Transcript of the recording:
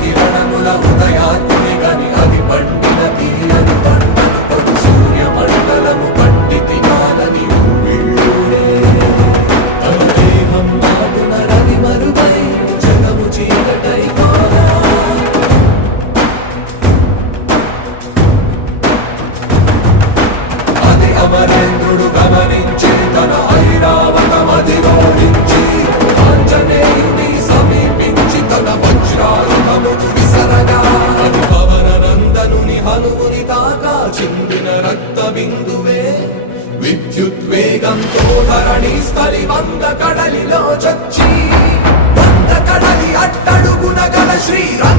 కిరణముల ఉదయాత్ముని గని అది పండిన తీయని పంటను కొడు సూర్య మండలము పండితి కాలని ఊళ్ళూరే తన దేహం నాటున రవి మరుగై జగము చీకటై కాదా అది అమరేంద్రుడు గమనించి తన ఐరావతమధిరోహించి ఆంజనేయుని సమీపించి తన వజ్రాయుధము విసరగా అది పవన నందనుని హనుముని తాకా చిందిన రక్త బిందువే విద్యుద్వేగంతో ధరణి స్థలి వంద కడలిలో చచ్చి వంద కడలి అట్టడుగున గల శ్రీరా